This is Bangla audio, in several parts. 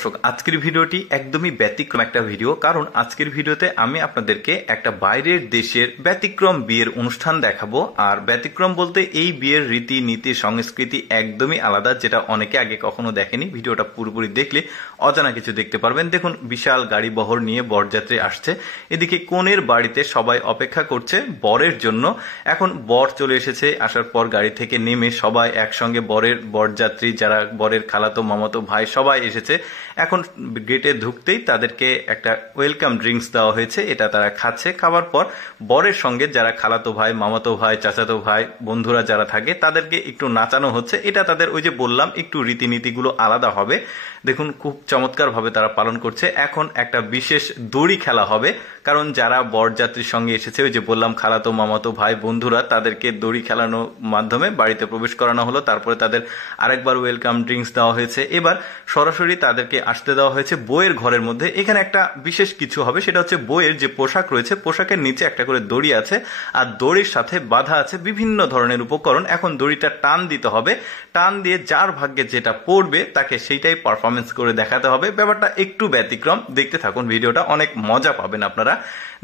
দর্শক, আজকের ভিডিওটি একদমই ব্যতিক্রম একটা ভিডিও। কারণ আজকের ভিডিওতে আমি আপনাদেরকে একটা বাইরের দেশের ব্যতিক্রম বিয়ের অনুষ্ঠান দেখাবো। আর ব্যতিক্রম বলতে এই বিয়ের রীতি নীতি সংস্কৃতি একদমই আলাদা, যেটা অনেকে আগে কখনো দেখেনি। ভিডিওটা পুরোপুরি দেখলে অজানা কিছু দেখতে পারবেন। দেখুন, বিশাল গাড়ি বহর নিয়ে বরযাত্রী আসছে। এদিকে কনের বাড়িতে সবাই অপেক্ষা করছে বরের জন্য। এখন বর চলে এসেছে, আসার পর গাড়ি থেকে নেমে সবাই একসঙ্গে বরযাত্রী যারা বরের খালাতো মামাতো ভাই সবাই এসেছে। এখন গেটে ঢুকতেই তাদেরকে একটা ওয়েলকাম ড্রিঙ্কস দেওয়া হয়েছে, এটা তারা খাচ্ছে। খাবার পর বরের সঙ্গে যারা খালাতো ভাই মামাতো ভাই চাচাতো ভাই বন্ধুরা যারা থাকে তাদেরকে একটু নাচানো হচ্ছে। এটা তাদের ওই যে বললাম একটু রীতিনীতিগুলো আলাদা হবে। দেখুন, খুব চমৎকার ভাবে তারা পালন করছে। এখন একটা বিশেষ দড়ি খেলা হবে, কারণ যারা বরযাত্রীর সঙ্গে এসেছে ওই যে বললাম খালাতো মামাতো ভাই বন্ধুরা, তাদেরকে দড়ি খেলানোর মাধ্যমে বাড়িতে প্রবেশ করানো হলো। তারপরে তাদের আরেকবার ওয়েলকাম ড্রিঙ্কস দেওয়া হয়েছে। এবার সরাসরি তাদেরকে আসতে দেওয়া হয়েছে বউয়ের ঘরের মধ্যে। এখানে একটা বিশেষ কিছু হবে, সেটা হচ্ছে বউয়ের যে পোশাক রয়েছে, পোশাকের নিচে একটা করে দড়ি আছে, আর দড়ির সাথে বাঁধা আছে বিভিন্ন ধরনের উপকরণ। এখন দড়িটা টান দিতে হবে, টান দিয়ে যার ভাগ্যে যেটা পড়বে তাকে সেইটাই পারফরমেন্স করে দেখাতে হবে। ব্যাপারটা একটু ব্যতিক্রম, দেখতে থাকুন ভিডিওটা, অনেক মজা পাবেন আপনারা।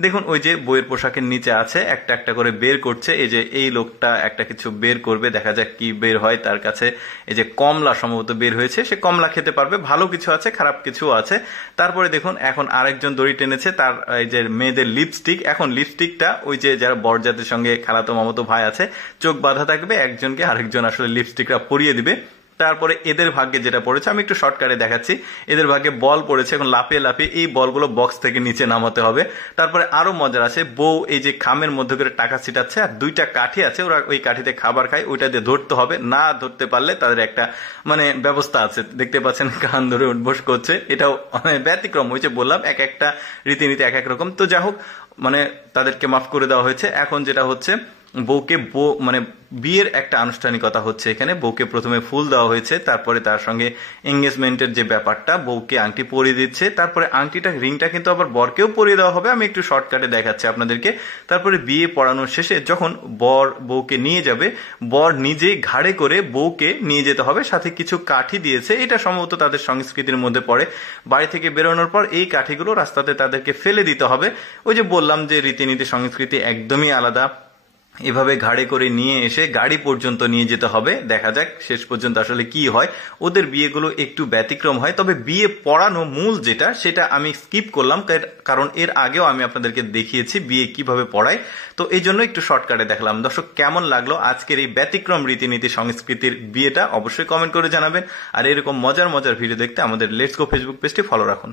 দেখুন, ওই যে বইয়ের পোশাকের নিচে আছে, একটা একটা করে বের করছে। এই যে এই লোকটা একটা কিছু বের করবে, দেখা যাক কি বের হয় তার কাছে। এই যে কমলা সম্ভবত বের হয়েছে, সে কমলা খেতে পারবে। ভালো কিছু আছে, খারাপ কিছু আছে। তারপরে দেখুন, এখন আরেকজন দড়ি টেনেছে, তার এই যে মেয়েদের লিপস্টিক। এখন লিপস্টিকটা ওই যে যারা বরযাত্রীর সঙ্গে খালাতো মামাতো ভাই আছে, চোখ বাঁধা থাকবে, একজনকে আরেকজন আসলে লিপস্টিকটা পরিয়ে দিবে। তারপরে এদের ভাগ্যে যেটা পড়েছে, আমি একটু শর্টকাটে দেখাচ্ছি। এদের ভাগ্যে বল পড়েছে, এখন লাফিয়ে লাফিয়ে এই বলগুলো বক্স থেকে নিচে নামাতে হবে। তারপরে আরো মজার আছে, বউ এই যে খামের মধ্যে করে টাকা ছিটাচ্ছে, আর দুইটা কাঠি আছে, ওরা ওই কাঠিতে খাবার খায়, ওইটা দিয়ে ধরতে হবে। না ধরতে পারলে তাদের একটা ব্যবস্থা আছে, দেখতে পাচ্ছেন কান ধরে উঠবোস করছে। এটাও ব্যতিক্রম, হয়েছে বললাম এক একটা রীতিনীতি এক এক রকম। তো যাই হোক, তাদেরকে মাফ করে দেওয়া হয়েছে। এখন যেটা হচ্ছে, বউকে বিয়ের একটা আনুষ্ঠানিকতা হচ্ছে এখানে। বউকে প্রথমে ফুল দেওয়া হয়েছে, তারপরে তার সঙ্গে এঙ্গেজমেন্টের যে ব্যাপারটা, বউকে আংটি পরিয়ে দিচ্ছে। তারপরে রিংটা কিন্তু আবার বরকেও পরিয়ে দেওয়া হবে। আমি একটু শর্টকাটে দেখাচ্ছি আপনাদেরকে। তারপরে বিয়ে পড়ানোর শেষে যখন বর বউকে নিয়ে যাবে, বর নিজে ঘাড়ে করে বউকে নিয়ে যেতে হবে, সাথে কিছু কাঠি দিয়েছে। এটা সম্ভবত তাদের সংস্কৃতির মধ্যে পড়ে। বাড়ি থেকে বেরোনোর পর এই কাঠিগুলো রাস্তাতে তাদেরকে ফেলে দিতে হবে। ওই যে বললাম যে রীতিনীতি সংস্কৃতি একদমই আলাদা। এভাবে ঘাড়ে করে নিয়ে এসে গাড়ি পর্যন্ত নিয়ে যেতে হবে। দেখা যাক শেষ পর্যন্ত আসলে কি হয়। ওদের বিয়েগুলো একটু ব্যতিক্রম হয়, তবে বিয়ে পড়ানো মূল যেটা, সেটা আমি স্কিপ করলাম, কারণ এর আগেও আমি আপনাদেরকে দেখিয়েছি বিয়ে কিভাবে পড়ায়। তো এই জন্য একটু শর্টকাটে দেখলাম। দর্শক, কেমন লাগলো আজকের এই ব্যতিক্রম রীতিনীতি সংস্কৃতির বিয়েটা অবশ্যই কমেন্ট করে জানাবেন। আর এরকম মজার মজার ভিডিও দেখতে আমাদের লেটস গো ফেসবুক পেজটি ফলো রাখুন।